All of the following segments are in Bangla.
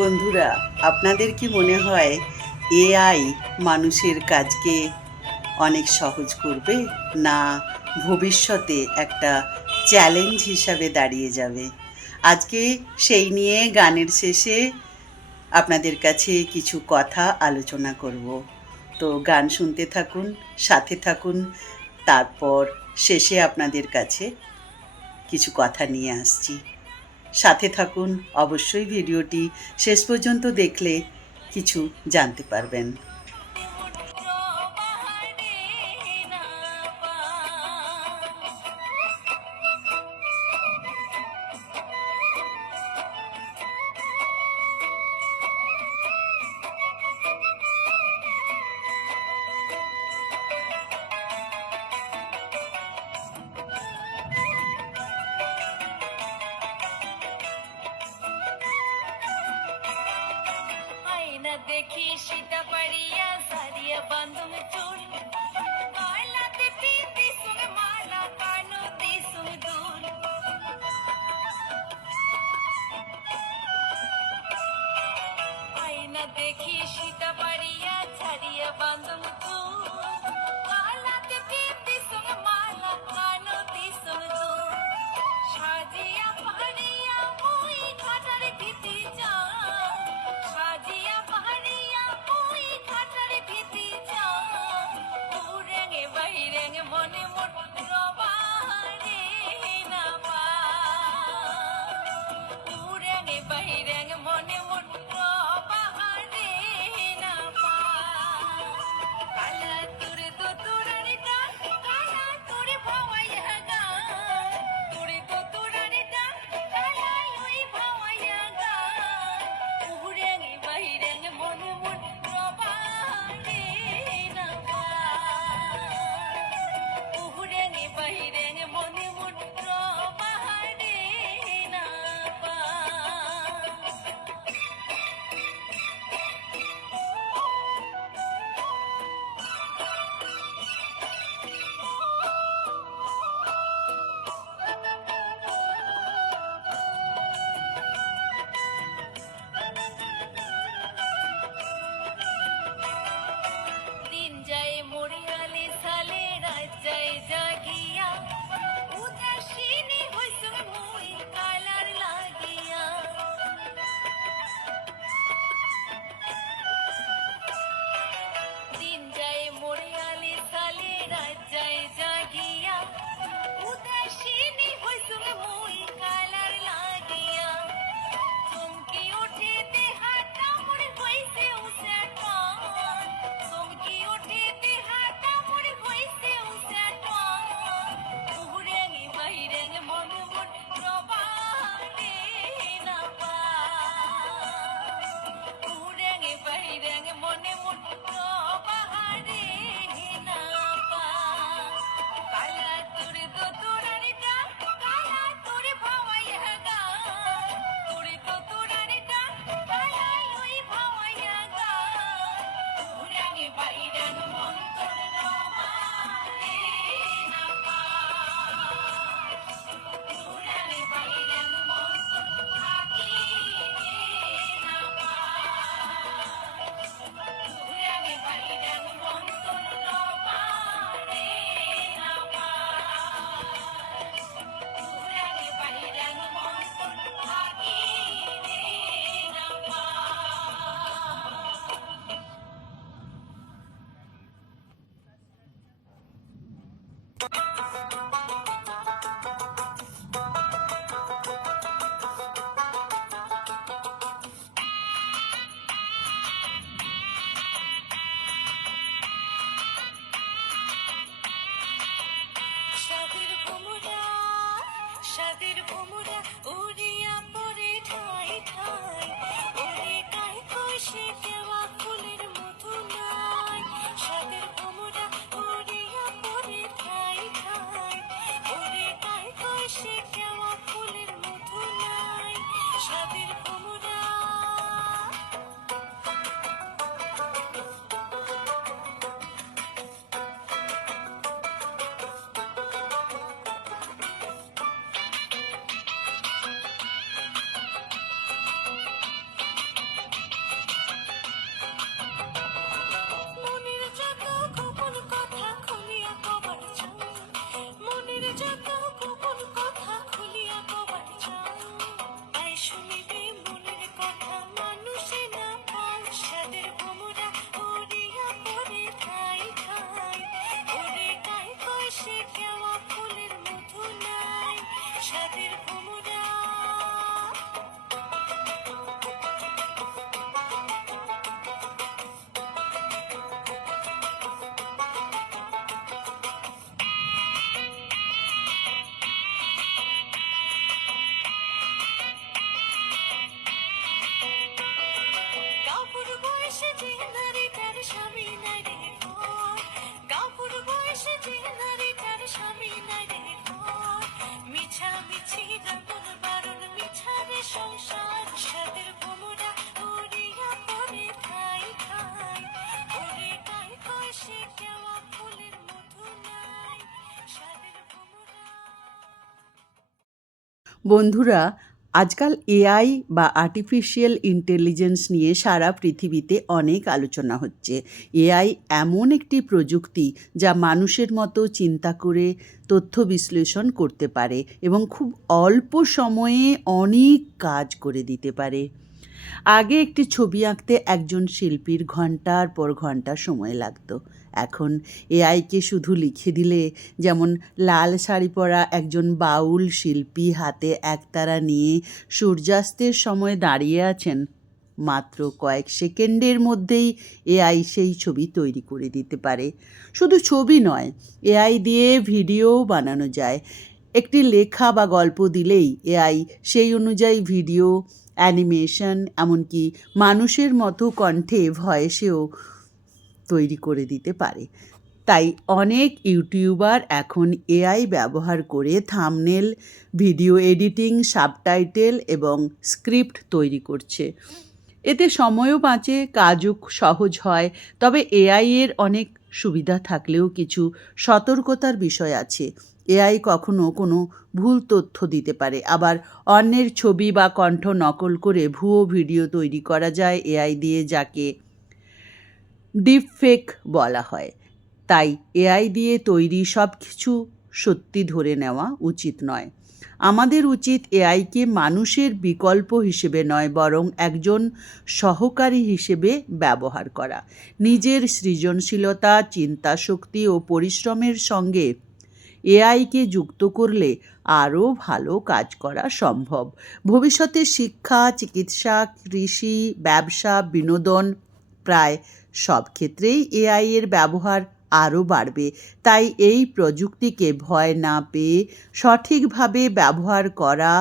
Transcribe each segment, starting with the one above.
বন্ধুরা, আপনাদের কি মনে হয় এআই মানুষের কাজকে অনেক সহজ করবে, না ভবিষ্যতে একটা চ্যালেঞ্জ হিসাবে দাঁড়িয়ে যাবে? আজকে সেই নিয়ে গানের শেষে আপনাদের কাছে কিছু কথা আলোচনা করব। তো গান শুনতে থাকুন, সাথে থাকুন, তারপর শেষে আপনাদের কাছে কিছু কথা নিয়ে আসছি। সাথে থাকুন, অবশ্যই ভিডিওটি শেষ পর্যন্ত দেখলে কিছু জানতে পারবেন। দেখি সীতা পাড়িয়া সারিয়া বান্ধুম চুল গলাতে পিতি সুন মালা কানুতে সুন দুল আয়না দেখি সীতা পাড়িয়া ছাড়িয়া বান্ধুম চুল গলাতে পিতি সুন মালা কানুতে সুন দুল সাজিয়া পাড়িয়া মুই ঘাটার ভিতি যা সাজিয়া পাড়িয়া মুই ঘাটার ভিতি যা উড়েঙে বাইরেঙে মনে মোট রবারে না পা উড়েঙে বাইরেঙে মনে মোট রবারে না পা বন্ধুরা, আজকাল এআই বা আর্টিফিশিয়াল ইন্টেলিজেন্স নিয়ে সারা পৃথিবীতে অনেক আলোচনা হচ্ছে। এআই এমন একটি প্রযুক্তি যা মানুষের মতো চিন্তা করে তথ্য বিশ্লেষণ করতে পারে এবং খুব অল্প সময়ে অনেক কাজ করে দিতে পারে। আগে একটি ছবি আঁকতে একজন শিল্পীর ঘন্টার পর ঘন্টা সময় লাগতো। এখন এআইকে শুধু লিখে দিলে, যেমন লাল শাড়ি পরা একজন বাউল শিল্পী হাতে একতারা নিয়ে সূর্যাস্তের সময় দাঁড়িয়ে আছেন, মাত্র কয়েক সেকেন্ডের মধ্যেই এআই সেই ছবি তৈরি করে দিতে পারে। শুধু ছবি নয়, এআই দিয়ে ভিডিও বানানো যায়। একটি লেখা বা গল্প দিলেই এআই সেই অনুযায়ী ভিডিও, অ্যানিমেশন, এমনকি মানুষের মতো কণ্ঠে ভয়েসেও তৈরি করে দিতে পারে। তাই অনেক ইউটিউবার এখন এআই ব্যবহার করে থাম্বনেল, ভিডিও এডিটিং, সাবটাইটেল এবং স্ক্রিপ্ট তৈরি করছে। এতে সময়ও বাঁচে, কাজও সহজ হয়। তবে এআই এর অনেক সুবিধা থাকলেও কিছু সতর্কতার বিষয় আছে। এআই কখনো কোনো ভুল তথ্য দিতে পারে, আবার অন্যের ছবি বা কণ্ঠ নকল করে ভুয়ো ভিডিও তৈরি করা যায় এআই দিয়ে, যাকে ডিপফেক বলা হয়। তাই এআই দিয়ে তৈরি সব কিছু সত্যি ধরে নেওয়া উচিত নয়। আমাদের উচিত এআইকে মানুষের বিকল্প হিসেবে নয়, বরং একজন সহকারী হিসেবে ব্যবহার করা। নিজের সৃজনশীলতা, চিন্তাশক্তি ও পরিশ্রমের সঙ্গে এআইকে যুক্ত করলে আরও ভালো কাজ করা সম্ভব। ভবিষ্যতে শিক্ষা, চিকিৎসা, কৃষি, ব্যবসা, বিনোদন, প্রায় সব ক্ষেত্রেই এআই এর ব্যবহার আরও বাড়বে। তাই এই প্রযুক্তিকে ভয় না পেয়ে সঠিকভাবে ব্যবহার করা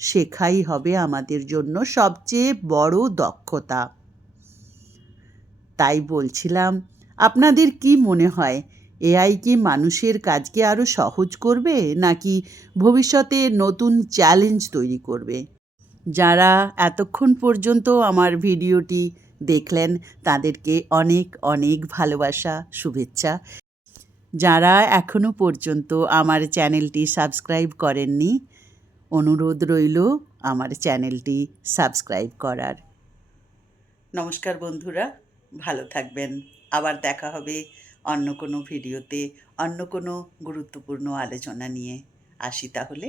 শেখাই হবে আমাদের জন্য সবচেয়ে বড় দক্ষতা। তাই বলছিলাম, আপনাদের কি মনে হয়, এআই কি মানুষের কাজকে আরও সহজ করবে, নাকি ভবিষ্যতে নতুন চ্যালেঞ্জ তৈরি করবে? যারা এতক্ষণ পর্যন্ত আমার ভিডিওটি দেখলেন তাদেরকে অনেক অনেক ভালোবাসা, শুভেচ্ছা। যারা এখনও পর্যন্ত আমার চ্যানেলটি সাবস্ক্রাইব করেননি, অনুরোধ রইল আমার চ্যানেলটি সাবস্ক্রাইব করার। নমস্কার বন্ধুরা, ভালো থাকবেন। আবার দেখা হবে অন্য কোনো ভিডিওতে, অন্য কোনো গুরুত্বপূর্ণ আলোচনা নিয়ে। আসি তাহলে।